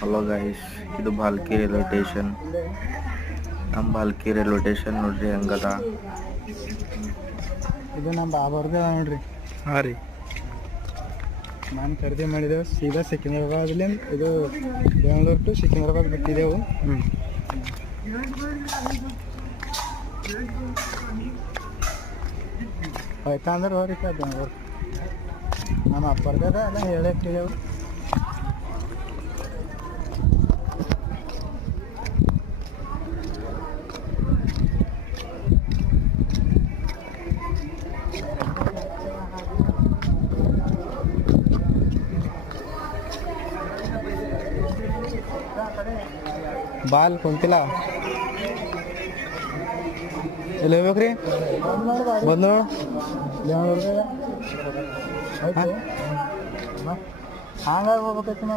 Hello guys, ಇದು Bhalki railway station. ನಮ್ಮ Bhalki railway station ನೋಡ್ರಿ ಹಂಗದ. ಇದು ನಮ್ಮ ಬಾಬರ್ದ ನೋಡ್ರಿ. ಹಾಂ ರೀ, ನಾನು ಖರೀದಿ ಮಾಡಿದೆವು ಸೀದಾ ಸಿಕಿಂದ್ರಾಬಾದ್ಲಿಂದ ಇದು ಬೆಂಗಳೂರು ಟು ಸಿಕಿಂದ್ರಾಬಾದ್ ಬಿಟ್ಟಿದ್ದೆವು. ಹೋಯ್ತಂದ್ರೆ ಹೋಗ್ರಿ ಬೆಂಗಳೂರು. ನಮ್ಮ ಅಪ್ಪರ್ಗದ ಎಲ್ಲ ಹೇಳಿಟ್ಟಿದ್ದೆವು. ಬಾಲ್ ಕುಂತಿಲ್ಲ ಎಲ್ಲಿ ಹೋಗ್ಬೇಕ್ರಿ? ಬಂದು ಬೆಂಗಳೂರಿಗೆ ಹಂಗಾಗಿ ಹೋಗ್ಬೇಕೈತಿ ನೋಡಿ.